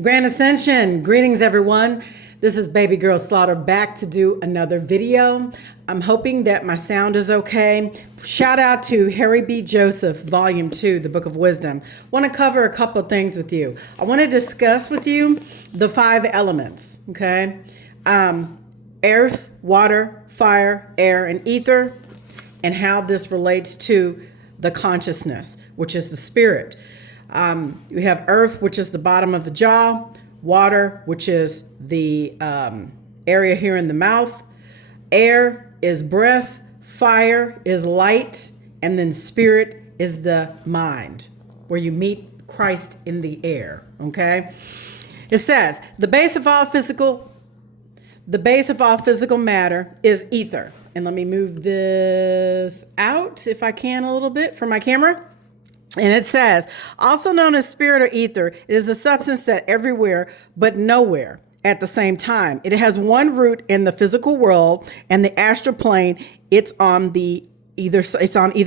Grand Ascension, greetings everyone. This is Baby Girl Slaughter back to do another video. I'm hoping that my sound is okay. Shout out to Harry B. Joseph, Volume 2, the Book of Wisdom. Want to cover a couple of things with you. I want to discuss with you the 5 elements, okay? Earth, water, fire, air, and ether, and how this relates to the consciousness, which is the spirit. We have earth, which is the bottom of the jaw, water, which is the area here in the mouth, air is breath, fire is light, and then spirit is the mind, where you meet Christ in the air, okay? It says, the base of all physical matter is ether. And let me move this out, if I can, a little bit from my camera. And it says, also known as spirit or ether, it is a substance that everywhere but nowhere at the same time. It has one root in the physical world and the astral plane. It's on either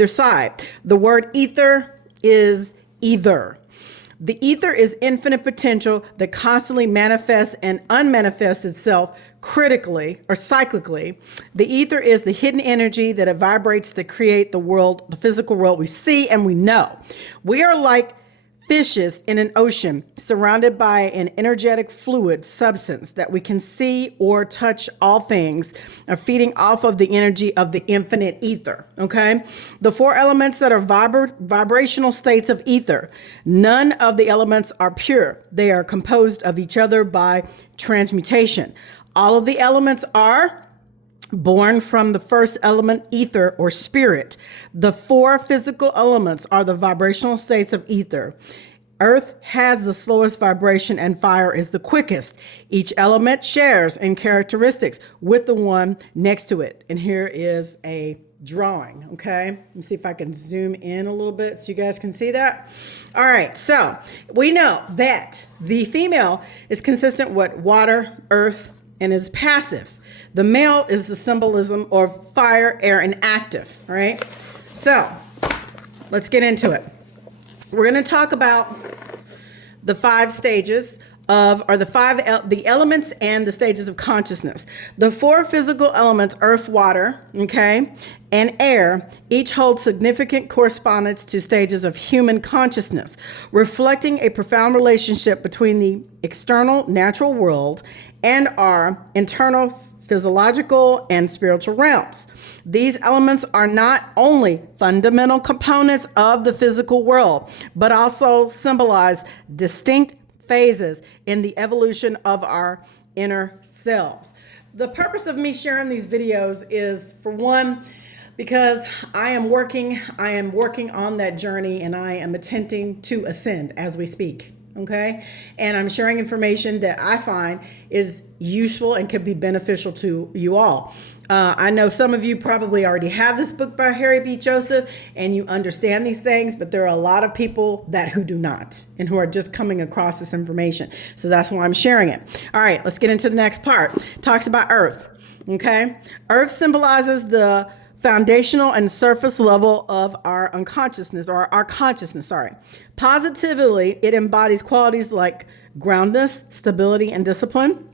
side. The word ether is either. The ether is infinite potential that constantly manifests and unmanifests itself critically or cyclically. The ether is the hidden energy that it vibrates to create the world, the physical world we see and we know. We are like fishes in an ocean surrounded by an energetic fluid substance that we can see or touch. All things are feeding off of the energy of the infinite ether, okay? The 4 elements that are vibrational states of ether. None of the elements are pure. They are composed of each other by transmutation. All of the elements are born from the first element, ether or spirit. The 4 physical elements are the vibrational states of ether. Earth has the slowest vibration and fire is the quickest. Each element shares in characteristics with the one next to it. And here is a drawing, okay? Let me see if I can zoom in a little bit so you guys can see that. All right, so we know that the female is consistent with water, earth, and is passive. The male is the symbolism or fire, air, and active, all right? So let's get into it. We're going to talk about the 5 stages the elements and the stages of consciousness. The 4 physical elements, earth, water, okay, and air, each hold significant correspondence to stages of human consciousness, reflecting a profound relationship between the external natural world and our internal physiological and spiritual realms. These elements are not only fundamental components of the physical world, but also symbolize distinct phases in the evolution of our inner selves. The purpose of me sharing these videos is, for one, because I am working on that journey and I am attempting to ascend as we speak. Okay. And I'm sharing information that I find is useful and could be beneficial to you all. I know some of you probably already have this book by Harry B. Joseph and you understand these things, but there are a lot of people who do not and who are just coming across this information. So that's why I'm sharing it. All right, let's get into the next part. It talks about Earth. Okay. Earth symbolizes the foundational and surface level of our unconsciousness or our consciousness, Positively, it embodies qualities like groundedness, stability, and discipline,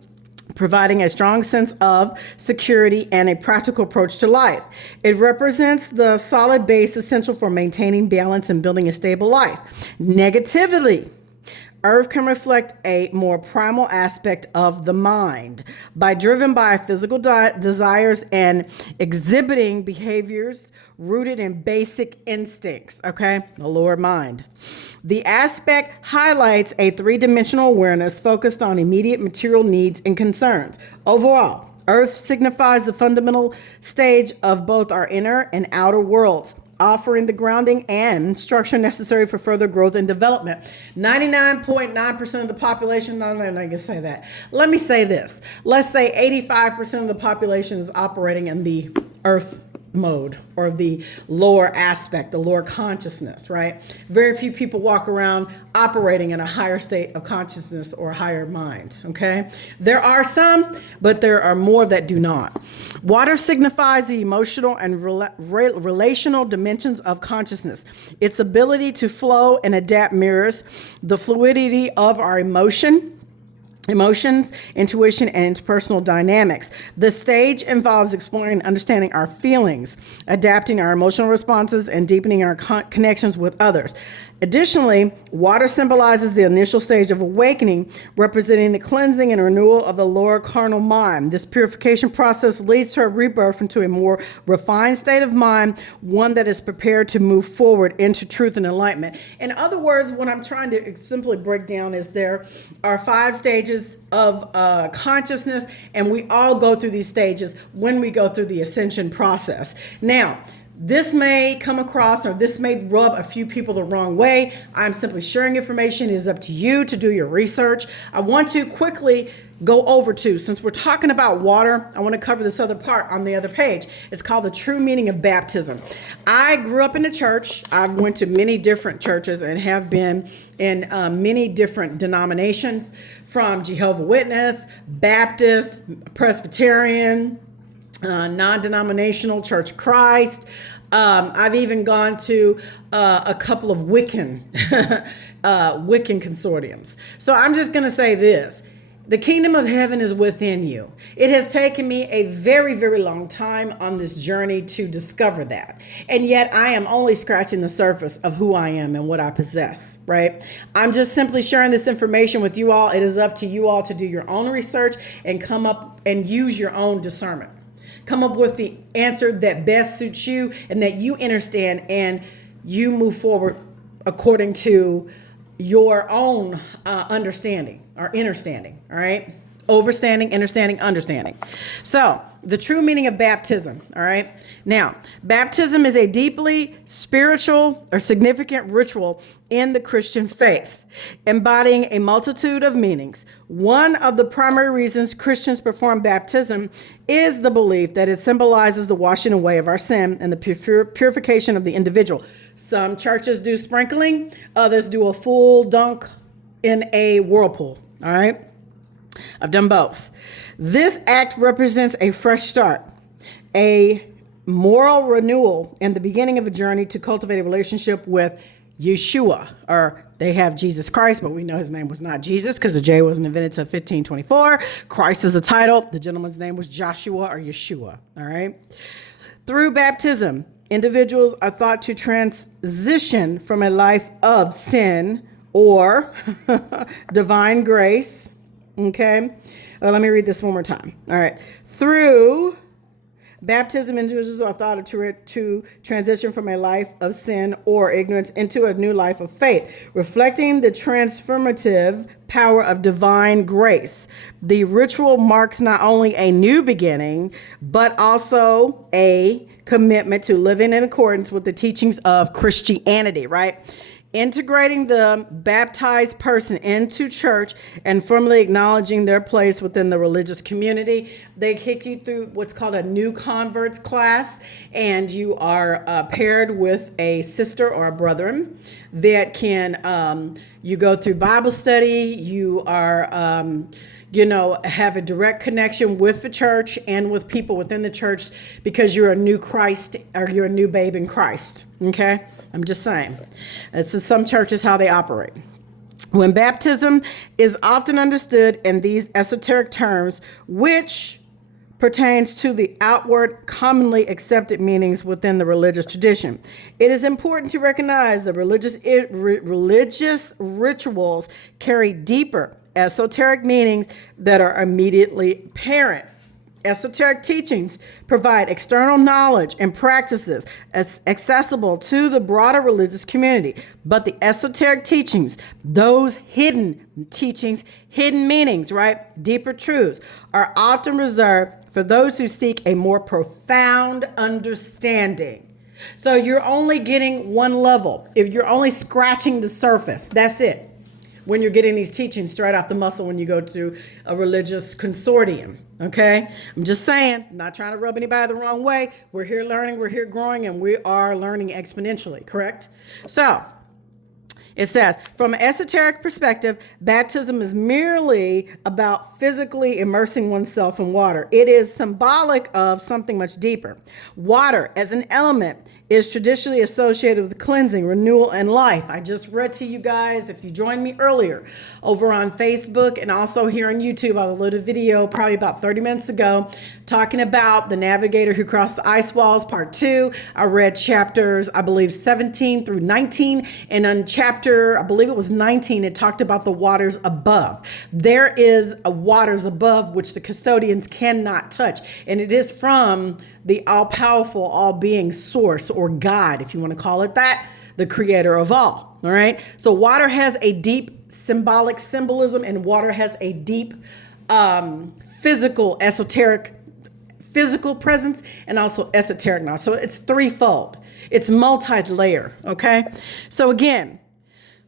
providing a strong sense of security and a practical approach to life. It represents the solid base essential for maintaining balance and building a stable life. Negatively, Earth can reflect a more primal aspect of the mind driven by physical desires and exhibiting behaviors rooted in basic instincts, okay? The lower mind. The aspect highlights a 3-dimensional awareness focused on immediate material needs and concerns. Overall, Earth signifies the fundamental stage of both our inner and outer worlds, offering the grounding and structure necessary for further growth and development. 99.9% of the population, no, I can say that. Let me say this. Let's say 85% of the population is operating in the earth mode or the lower aspect, the lower consciousness, right? Very few people walk around operating in a higher state of consciousness or higher mind, okay? There are some, but there are more that do not. Water signifies the emotional and relational dimensions of consciousness. Its ability to flow and adapt mirrors the fluidity of our emotion, emotions, intuition, and interpersonal dynamics. The stage involves exploring and understanding our feelings, adapting our emotional responses, and deepening our connections with others. Additionally, water symbolizes the initial stage of awakening, representing the cleansing and renewal of the lower carnal mind. This purification process leads to a rebirth into a more refined state of mind, one that is prepared to move forward into truth and enlightenment. In other words, what I'm trying to simply break down is there are 5 stages of consciousness, and we all go through these stages when we go through the ascension process. Now, this may come across or this may rub a few people the wrong way. I'm simply sharing information. It is up to you to do your research. I want to quickly go over to, since we're talking about water, I want to cover this other part on the other page. It's called the true meaning of baptism. I grew up in the church. I've went to many different churches and have been in many different denominations, from Jehovah's Witness, Baptist, Presbyterian, non-denominational, Church of Christ. I've even gone to a couple of Wiccan consortiums. So I'm just going to say this. The kingdom of heaven is within you. It has taken me a very, very long time on this journey to discover that. And yet I am only scratching the surface of who I am and what I possess, right? I'm just simply sharing this information with you all. It is up to you all to do your own research and come up and use your own discernment. Come up with the answer that best suits you and that you understand, and you move forward according to your own understanding or understanding, all right? Overstanding, understanding, understanding. So the true meaning of baptism, all right? Now, baptism is a deeply spiritual or significant ritual in the Christian faith, embodying a multitude of meanings. One of the primary reasons Christians perform baptism is the belief that it symbolizes the washing away of our sin and the purification of the individual. Some churches do sprinkling, others do a full dunk in a whirlpool, all right? I've done both. This act represents a fresh start, a moral renewal, and the beginning of a journey to cultivate a relationship with Yeshua, or they have Jesus Christ, but we know his name was not Jesus because the J wasn't invented until 1524. Christ is a title. The gentleman's name was Joshua or Yeshua, all right? Through baptism, individuals are thought to transition from a life of sin or divine grace. Okay, let me read this one more time. All right. Through baptism, individuals are thought to transition from a life of sin or ignorance into a new life of faith, reflecting the transformative power of divine grace. The ritual marks not only a new beginning, but also a commitment to living in accordance with the teachings of Christianity, right? Integrating the baptized person into church and formally acknowledging their place within the religious community. They kick you through what's called a new converts class, and you are paired with a sister or a brother that can, you go through Bible study, you are, have a direct connection with the church and with people within the church because you're a new Christ, or you're a new babe in Christ, okay? I'm just saying. This is some churches how they operate. When baptism is often understood in these esoteric terms, which pertains to the outward, commonly accepted meanings within the religious tradition, it is important to recognize that religious rituals carry deeper esoteric meanings that are immediately apparent. Esoteric teachings provide external knowledge and practices as accessible to the broader religious community. But the esoteric teachings, those hidden teachings, hidden meanings, right? Deeper truths, are often reserved for those who seek a more profound understanding. So you're only getting one level. If you're only scratching the surface, that's it. When you're getting these teachings straight off the muscle when you go to a religious consortium, okay? I'm just saying, I'm not trying to rub anybody the wrong way. We're here learning, we're here growing, and we are learning exponentially, correct? So, it says, from an esoteric perspective, baptism is merely about physically immersing oneself in water. It is symbolic of something much deeper. Water as an element is traditionally associated with cleansing, renewal, and life. I just read to you guys, if you joined me earlier, over on Facebook and also here on YouTube, I uploaded a video probably about 30 minutes ago talking about the navigator who crossed the ice walls, part 2. I read chapters, I believe 17 through 19. And on chapter, I believe it was 19, it talked about the waters above. There is a waters above which the custodians cannot touch. And it is from the all-powerful, all-being source, or God, if you want to call it that, the creator of all. All right. So water has a deep symbolic symbolism, and water has a deep physical, esoteric, physical presence, and also esoteric now. So it's threefold. It's multi-layer. Okay. So again,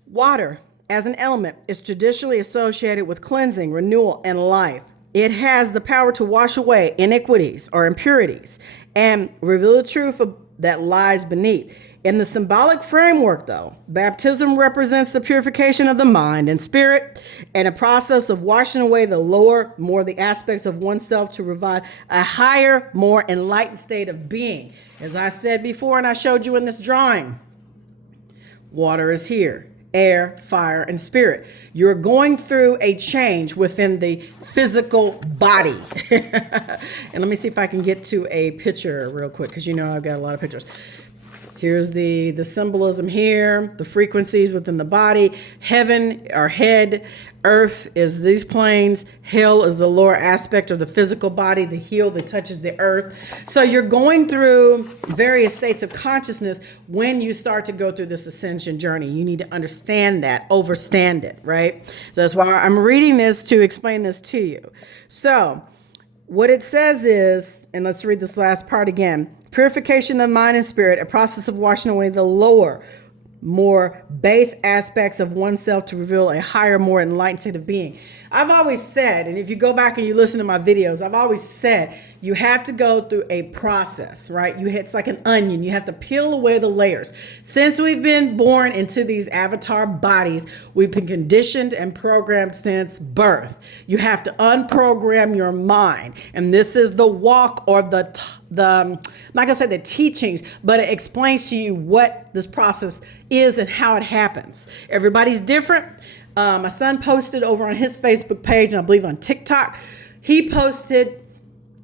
water as an element is traditionally associated with cleansing, renewal, and life. It has the power to wash away iniquities or impurities and reveal the truth that lies beneath. In the symbolic framework, though, baptism represents the purification of the mind and spirit and a process of washing away the lower, more the aspects of oneself to provide a higher, more enlightened state of being. As I said before, and I showed you in this drawing, water is here. Air, fire, and spirit. You're going through a change within the physical body. And let me see if I can get to a picture real quick, because you know I've got a lot of pictures. Here's the symbolism here, the frequencies within the body. Heaven, our head. Earth is these planes. Hell is the lower aspect of the physical body, the heel that touches the earth. So you're going through various states of consciousness when you start to go through this ascension journey. You need to understand that, understand it, right? So that's why I'm reading this to explain this to you. So what it says is, and let's read this last part again, purification of mind and spirit, a process of washing away the lower, more base aspects of oneself to reveal a higher, more enlightened state of being. I've always said, and if you go back and you listen to my videos, I've always said you have to go through a process, right? It's like an onion. You have to peel away the layers. Since we've been born into these avatar bodies, we've been conditioned and programmed since birth. You have to unprogram your mind. And this is the walk, or I'm not gonna say the teachings, but it explains to you what this process is and how it happens. Everybody's different. My son posted over on his Facebook page, and I believe on TikTok, he posted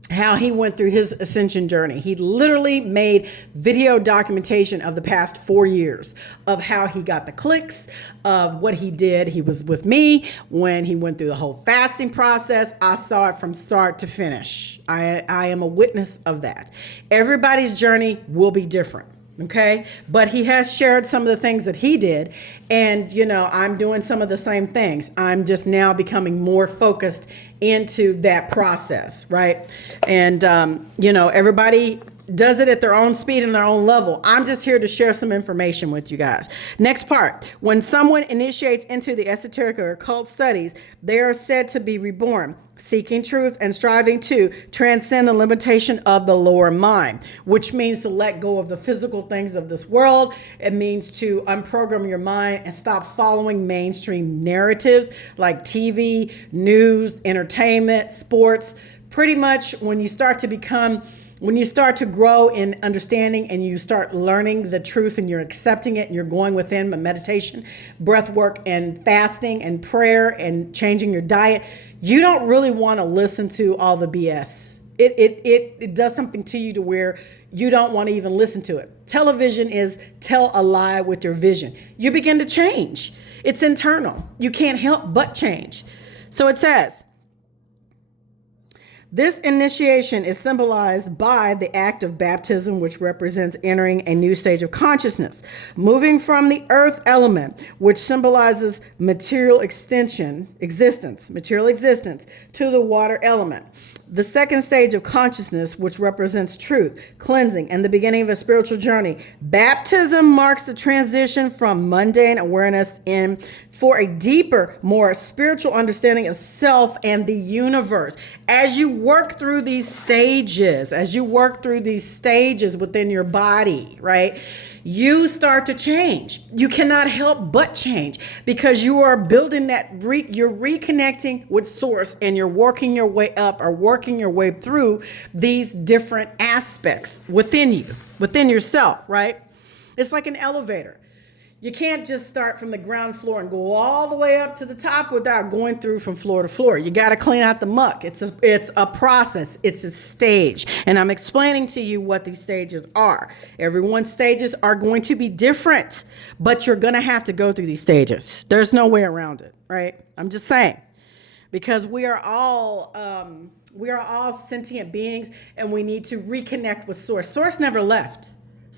how he went through his ascension journey. He literally made video documentation of the past 4 years of how he got the clicks, of what he did. He was with me when he went through the whole fasting process. I saw it from start to finish. I am a witness of that. Everybody's journey will be different. Okay. But he has shared some of the things that he did. And, you know, I'm doing some of the same things. I'm just now becoming more focused into that process. Right. And, you know, everybody does it at their own speed and their own level. I'm just here to share some information with you guys. Next part. When someone initiates into the esoteric or occult studies, they are said to be reborn, seeking truth and striving to transcend the limitation of the lower mind, which means to let go of the physical things of this world. It means to unprogram your mind and stop following mainstream narratives like TV, news, entertainment, sports. Pretty much when you start to grow in understanding and you start learning the truth and you're accepting it and you're going within meditation, breath work, and fasting and prayer and changing your diet, you don't really want to listen to all the BS. It does something to you to where you don't want to even listen to it. Television is tell a lie with your vision. You begin to change. It's internal. You can't help but change. So it says, this initiation is symbolized by the act of baptism, which represents entering a new stage of consciousness, moving from the earth element, which symbolizes material existence, to the water element. The second stage of consciousness, which represents truth, cleansing, and the beginning of a spiritual journey. Baptism marks the transition from mundane awareness for a deeper, more spiritual understanding of self and the universe. As you work through these stages within your body, right? you start to change. You cannot help but change because you are building that, you're reconnecting with source, and you're working your way up or working your way through these different aspects within you, within yourself, right? It's like an elevator. You can't just start from the ground floor and go all the way up to the top without going through from floor to floor. You got to clean out the muck. It's a process. It's a stage. And I'm explaining to you what these stages are. Everyone's stages are going to be different, but you're going to have to go through these stages. There's no way around it, right? I'm just saying, because we are all sentient beings, and we need to reconnect with source. Source never left.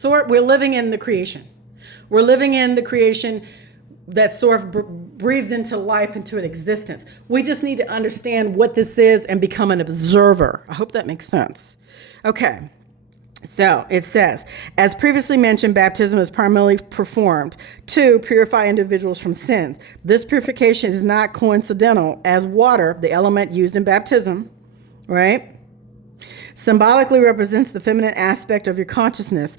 We're living in the creation. We're living in the creation that Source breathed into life, into an existence. We just need to understand what this is and become an observer. I hope that makes sense. Okay. So it says, as previously mentioned, baptism is primarily performed to purify individuals from sins. This purification is not coincidental, as water, the element used in baptism, right, symbolically represents the feminine aspect of your consciousness,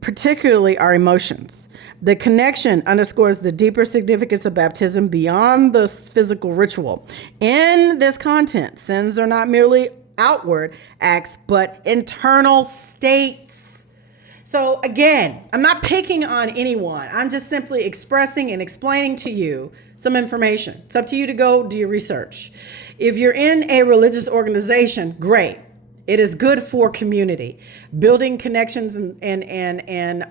particularly our emotions. The connection underscores the deeper significance of baptism beyond the physical ritual. In this content, sins are not merely outward acts, but internal states. So again, I'm not picking on anyone. I'm just simply expressing and explaining to you some information. It's up to you to go do your research. If you're in a religious organization, great. It is good for community, building connections and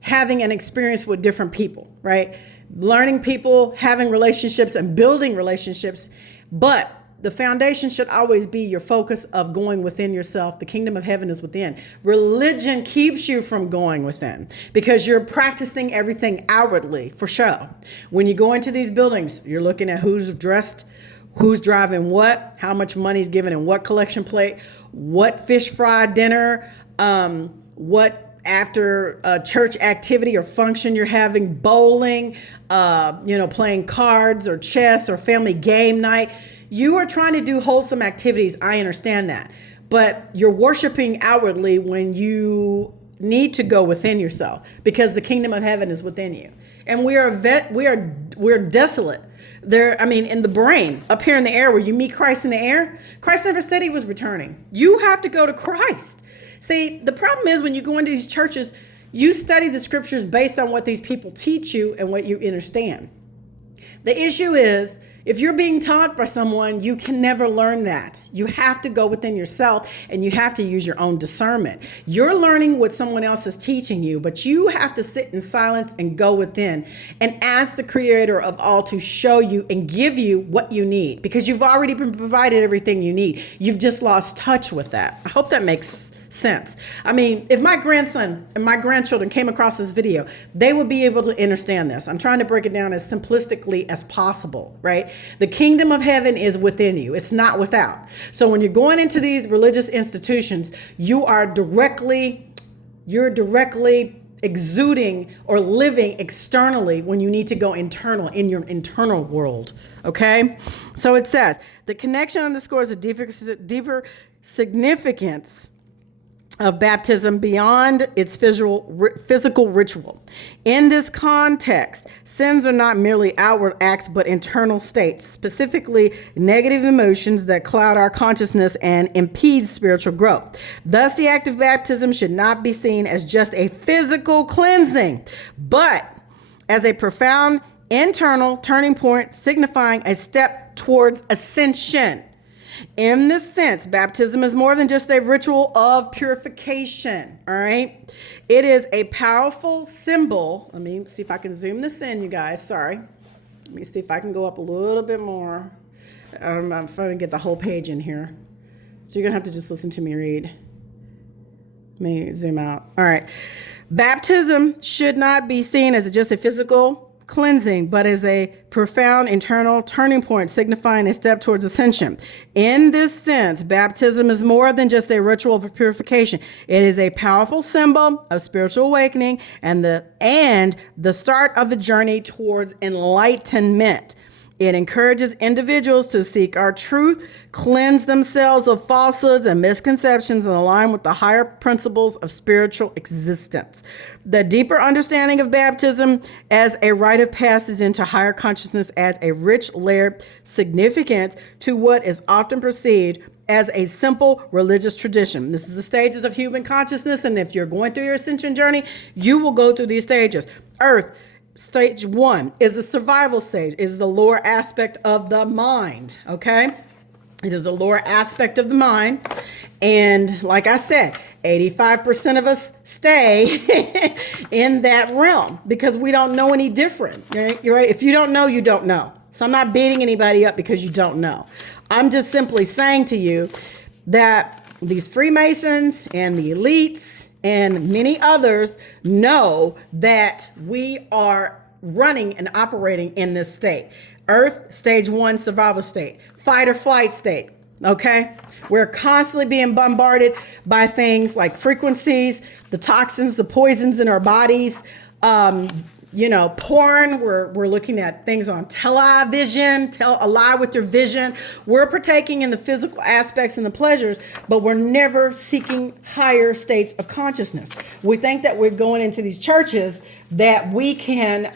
having an experience with different people, right? Learning people, having relationships and building relationships. But the foundation should always be your focus of going within yourself. The kingdom of heaven is within. Religion keeps you from going within because you're practicing everything outwardly for show. When you go into these buildings, you're looking at who's dressed, who's driving what, how much money's given in what collection plate, what fish fry dinner, what after a church activity or function you're having, bowling, playing cards or chess or family game night. You are trying to do wholesome activities. I understand that. But you're worshiping outwardly when you need to go within yourself because the kingdom of heaven is within you. And we're desolate. In the brain, up here in the air, where you meet Christ in the air, Christ never said he was returning. You have to go to Christ. See, the problem is when you go into these churches, you study the scriptures based on what these people teach you and what you understand. The issue is, if you're being taught by someone, you can never learn that. You have to go within yourself and you have to use your own discernment. You're learning what someone else is teaching you, but you have to sit in silence and go within and ask the creator of all to show you and give you what you need because you've already been provided everything you need. You've just lost touch with that. I hope that makes sense. If my grandson and my grandchildren came across this video, they would be able to understand this. I'm trying to break it down as simplistically as possible, right? The kingdom of heaven is within you. It's not without. So when you're going into these religious institutions, you're directly exuding or living externally when you need to go internal in your internal world. Okay. So it says the connection underscores a deeper significance of baptism beyond its physical ritual. In this context, sins are not merely outward acts, but internal states, specifically negative emotions that cloud our consciousness and impede spiritual growth. Thus, the act of baptism should not be seen as just a physical cleansing, but as a profound internal turning point signifying a step towards ascension. In this sense, baptism is more than just a ritual of purification, all right? It is a powerful symbol. Let me see if I can zoom this in, you guys. Sorry. Let me see if I can go up a little bit more. I'm trying to get the whole page in here. So you're going to have to just listen to me read. Let me zoom out. All right. Baptism should not be seen as just a physical cleansing, but as a profound internal turning point signifying a step towards ascension. In this sense, baptism is more than just a ritual for purification. It is a powerful symbol of spiritual awakening and the start of the journey towards enlightenment. It encourages individuals to seek our truth, cleanse themselves of falsehoods and misconceptions, and align with the higher principles of spiritual existence. The deeper understanding of baptism as a rite of passage into higher consciousness adds a rich layered significance to what is often perceived as a simple religious tradition. This is the stages of human consciousness, and if you're going through your ascension journey, you will go through these stages. Earth, stage 1, is the survival stage, is the lower aspect of the mind, okay? It is the lower aspect of the mind, and like I said, 85% of us stay in that realm because we don't know any different, right? You're right. If you don't know, you don't know. So I'm not beating anybody up because you don't know. I'm just simply saying to you that these Freemasons and the elites and many others know that we are running and operating in this state. Earth, stage 1, survival state, fight or flight state, okay? We're constantly being bombarded by things like frequencies, the toxins, the poisons in our bodies, porn. We're looking at things on television, ally with your vision. We're partaking in the physical aspects and the pleasures, but we're never seeking higher states of consciousness. We think that we're going into these churches that we can,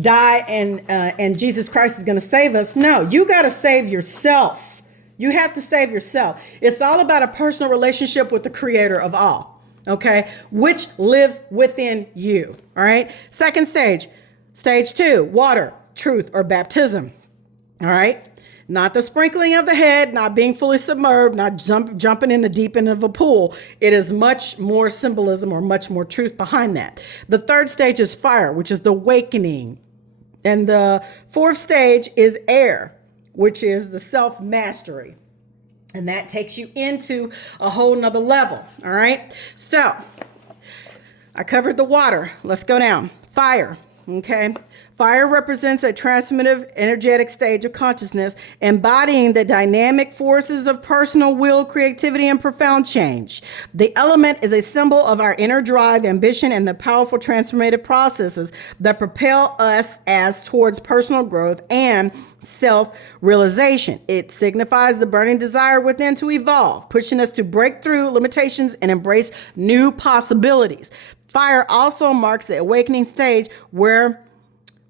die and Jesus Christ is going to save us. No, you got to save yourself. You have to save yourself. It's all about a personal relationship with the creator of all. Okay, which lives within you. All right. Second stage, stage 2, water, truth, or baptism. All right. Not the sprinkling of the head, not being fully submerged, not jumping in the deep end of a pool. It is much more symbolism or much more truth behind that. The third stage is fire, which is the awakening. And the fourth stage is air, which is the self-mastery. And that takes you into a whole nother level. All right. So I covered the water. Let's go down. Fire. Okay. Fire represents a transformative, energetic stage of consciousness, embodying the dynamic forces of personal will, creativity, and profound change. The element is a symbol of our inner drive, ambition, and the powerful transformative processes that propel us as towards personal growth and self-realization. It signifies the burning desire within to evolve, pushing us to break through limitations and embrace new possibilities. Fire also marks the awakening stage where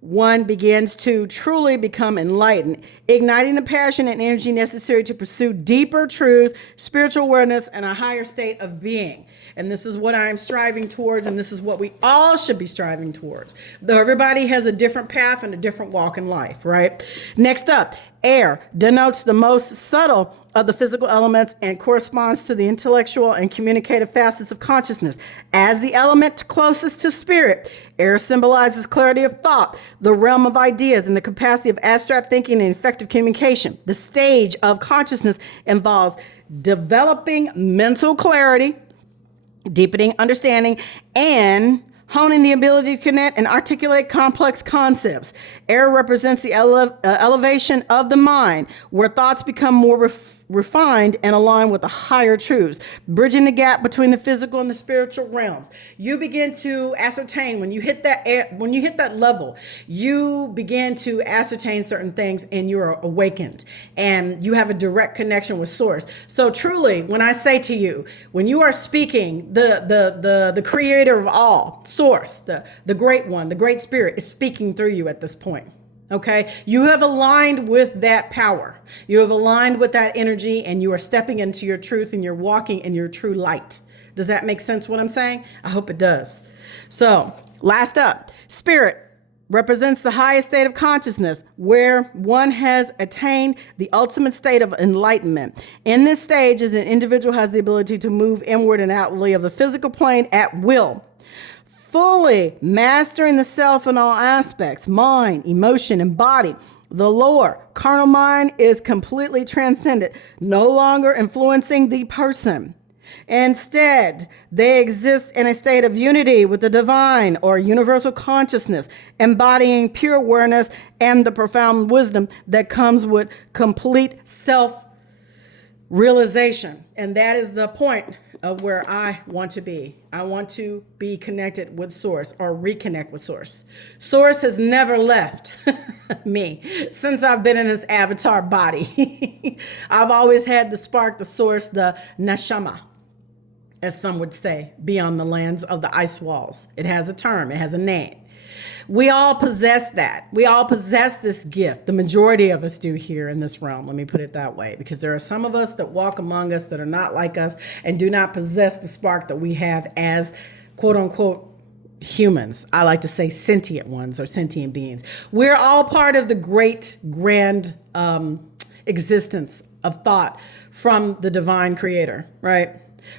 one begins to truly become enlightened, igniting the passion and energy necessary to pursue deeper truths, spiritual awareness, and a higher state of being. And this is what I'm striving towards, and this is what we all should be striving towards. Though everybody has a different path and a different walk in life, right? Next up, air denotes the most subtle of the physical elements and corresponds to the intellectual and communicative facets of consciousness. As the element closest to spirit, air symbolizes clarity of thought, the realm of ideas, and the capacity of abstract thinking and effective communication. The stage of consciousness involves developing mental clarity, deepening understanding, and honing the ability to connect and articulate complex concepts. Air represents the elevation of the mind, where thoughts become more refined and aligned with the higher truths, bridging the gap between the physical and the spiritual realms. You begin to ascertain when you hit that level, you begin to ascertain certain things, and you're awakened, and you have a direct connection with source. So truly, when I say to you, when you are speaking, the creator of all, source, the great one, the great spirit is speaking through you at this point. Okay, you have aligned with that power. You have aligned with that energy, and you are stepping into your truth, and you're walking in your true light. Does that make sense what I'm saying? I hope it does. So last up, spirit represents the highest state of consciousness, where one has attained the ultimate state of enlightenment. In this stage, as an individual has the ability to move inward and outwardly of the physical plane at will, fully mastering the self in all aspects, mind, emotion, and body. The lower carnal mind is completely transcended, no longer influencing the person. Instead, they exist in a state of unity with the divine or universal consciousness, embodying pure awareness and the profound wisdom that comes with complete self-realization. And that is the point of where I want to be. I want to be connected with Source or reconnect with Source. Source has never left me since I've been in this avatar body. I've always had the spark, the Source, the neshama, as some would say, beyond the lands of the ice walls. It has a term, it has a name. We all possess that. We all possess this gift. The majority of us do here in this realm. Let me put it that way, because there are some of us that walk among us that are not like us and do not possess the spark that we have as quote unquote humans. I like to say sentient ones or sentient beings. We're all part of the great grand existence of thought from the divine creator, right?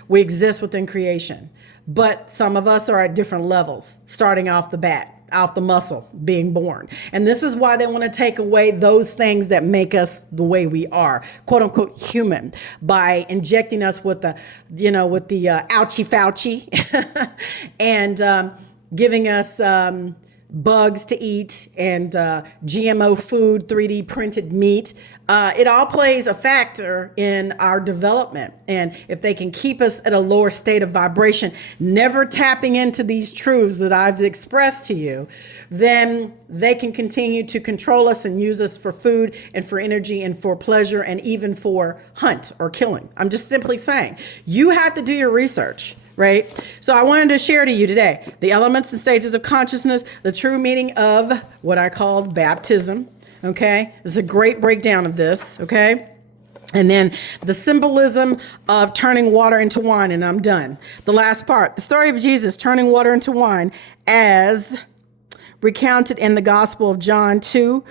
We exist within creation, but some of us are at different levels, starting off the bat, out the muscle, being born. And this is why they want to take away those things that make us the way we are, quote unquote human, by injecting us with the, with the ouchie fauci and giving us bugs to eat and GMO food, 3D printed meat. It all plays a factor in our development. And if they can keep us at a lower state of vibration, never tapping into these truths that I've expressed to you, then they can continue to control us and use us for food and for energy and for pleasure and even for hunt or killing. I'm just simply saying, you have to do your research. Right? So I wanted to share to you today the elements and stages of consciousness, the true meaning of what I called baptism. Okay? It's a great breakdown of this. Okay? And then the symbolism of turning water into wine, and I'm done. The last part, the story of Jesus turning water into wine as recounted in the Gospel of John 2,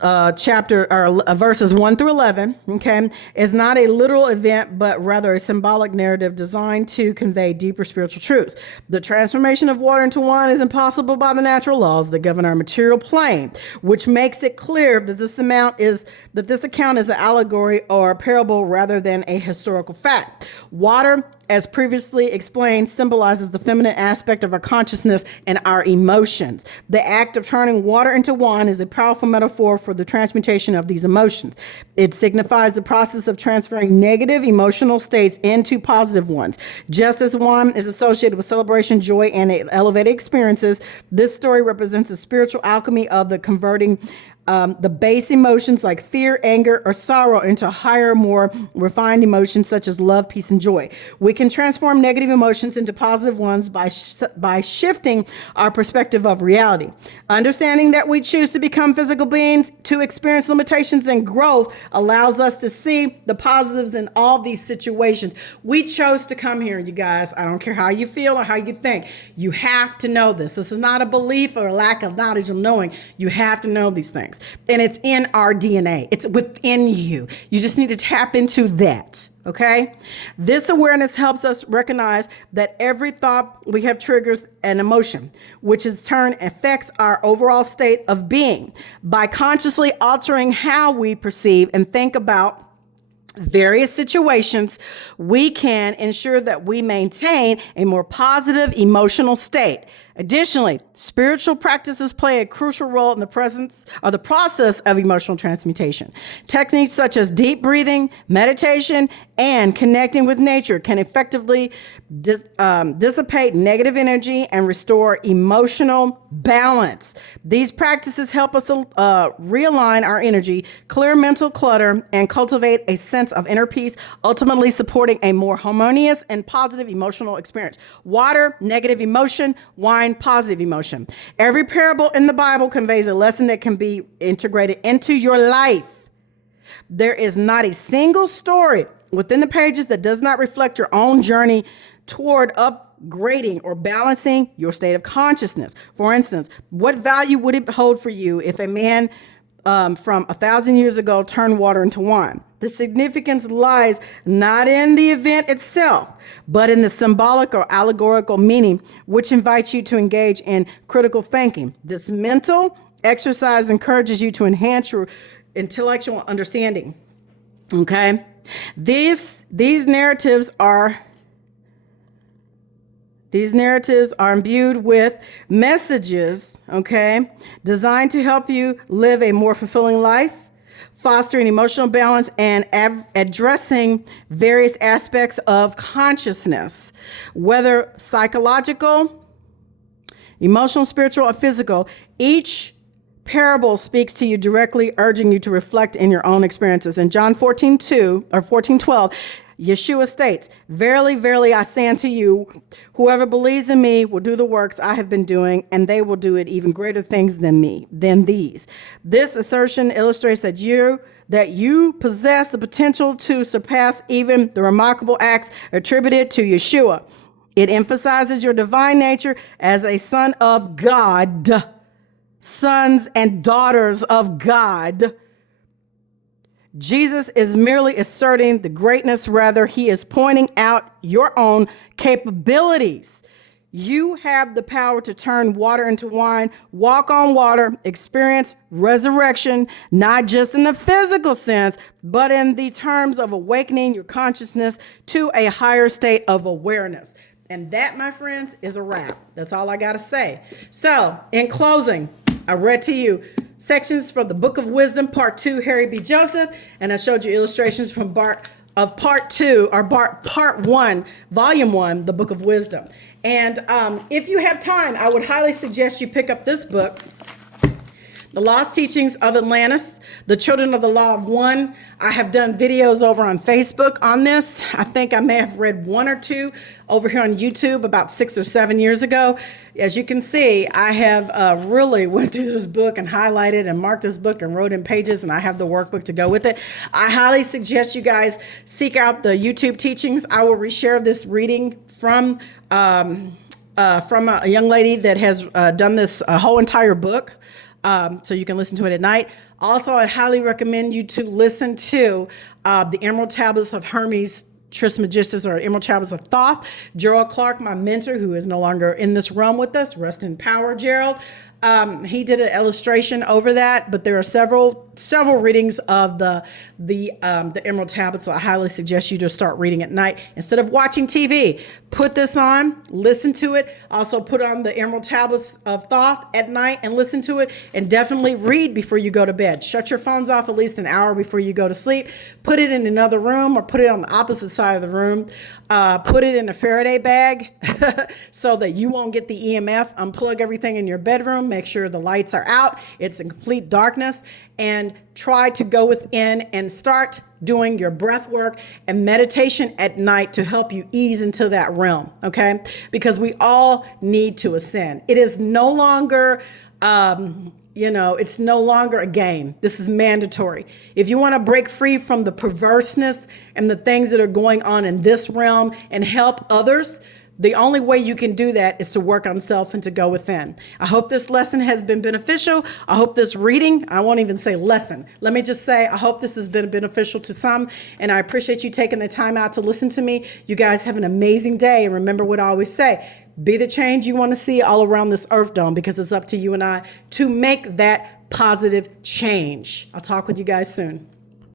verses 1 through 11, okay, is not a literal event, but rather a symbolic narrative designed to convey deeper spiritual truths. The transformation of water into wine is impossible by the natural laws that govern our material plane, which makes it clear that this account is an allegory or a parable rather than a historical fact. Water, as previously explained, symbolizes the feminine aspect of our consciousness and our emotions. The act of turning water into wine is a powerful metaphor for the transmutation of these emotions. It signifies the process of transferring negative emotional states into positive ones. Just as wine is associated with celebration, joy, and elevated experiences, this story represents the spiritual alchemy of the converting the base emotions like fear, anger, or sorrow into higher, more refined emotions such as love, peace, and joy. We can transform negative emotions into positive ones by shifting our perspective of reality. Understanding that we choose to become physical beings to experience limitations and growth allows us to see the positives in all these situations. We chose to come here, you guys. I don't care how you feel or how you think. You have to know this. This is not a belief or a lack of knowledge of knowing. You have to know these things. And it's in our DNA. It's within you. You just need to tap into that. Okay? This awareness helps us recognize that every thought we have triggers an emotion, which in turn affects our overall state of being. By consciously altering how we perceive and think about various situations, we can ensure that we maintain a more positive emotional state. Additionally, spiritual practices play a crucial role in the process of emotional transmutation. Techniques such as deep breathing, meditation, and connecting with nature can effectively dissipate negative energy and restore emotional balance. These practices help us realign our energy, clear mental clutter, and cultivate a sense of inner peace, ultimately supporting a more harmonious and positive emotional experience. Water, negative emotion; wine, positive emotion. Every parable in the Bible conveys a lesson that can be integrated into your life. There is not a single story within the pages that does not reflect your own journey toward upgrading or balancing your state of consciousness. For instance, what value would it hold for you if a man from 1,000 years ago turned water into wine? The significance lies not in the event itself, but in the symbolic or allegorical meaning, which invites you to engage in critical thinking. This mental exercise encourages you to enhance your intellectual understanding. Okay? These narratives are imbued with messages, okay, designed to help you live a more fulfilling life. fostering emotional balance, and addressing various aspects of consciousness, whether psychological, emotional, spiritual, or physical. Each parable speaks to you directly, urging you to reflect in your own experiences. In John 14:2 or 14:12, Yeshua states, "Verily, verily, I say unto you, whoever believes in me will do the works I have been doing, and they will do it even greater things than these." This assertion illustrates that you possess the potential to surpass even the remarkable acts attributed to Yeshua. It emphasizes your divine nature as a son of God, sons and daughters of God. Jesus is merely asserting the greatness, rather, he is pointing out your own capabilities. You have the power to turn water into wine, walk on water, experience resurrection, not just in the physical sense, but in the terms of awakening your consciousness to a higher state of awareness. And that, my friends, is a wrap. That's all I got to say. So, in closing, I read to you sections from the Book of Wisdom, Part 2, Harry B. Joseph, and I showed you illustrations from Part 1, Volume 1, the Book of Wisdom. And if you have time, I would highly suggest you pick up this book, The Lost Teachings of Atlantis, The Children of the Law of One. I have done videos over on Facebook on this. I think I may have read one or two over here on YouTube about 6 or 7 years ago. As you can see, I have really went through this book and highlighted and marked this book and wrote in pages, and I have the workbook to go with it. I highly suggest you guys seek out the YouTube teachings. I will reshare this reading from a young lady that has done this whole entire book. So you can listen to it at night. Also, I'd highly recommend you to listen to the Emerald Tablets of Hermes Trismegistus, or Emerald Tablets of Thoth. Gerald Clark, my mentor, who is no longer in this realm with us, rest in power, Gerald. He did an illustration over that, but there are several readings of the Emerald Tablets, so I highly suggest you just start reading at night instead of watching TV. Put this on, listen to it. Also put on the Emerald Tablets of Thoth at night and listen to it, and definitely read before you go to bed. Shut your phones off at least an hour before you go to sleep. Put it in another room or put it on the opposite side of the room. Put it in a Faraday bag so that you won't get the EMF. Unplug everything in your bedroom. Make sure the lights are out. It's in complete darkness. And try to go within and start doing your breath work and meditation at night to help you ease into that realm, okay? Because we all need to ascend. It is no longer, it's no longer a game. This is mandatory. If you want to break free from the perverseness and the things that are going on in this realm and help others, the only way you can do that is to work on self and to go within. I hope this lesson has been beneficial. I hope this reading, I won't even say lesson. Let me just say, I hope this has been beneficial to some, and I appreciate you taking the time out to listen to me. You guys have an amazing day, and remember what I always say, be the change you want to see all around this earth dome, because it's up to you and I to make that positive change. I'll talk with you guys soon.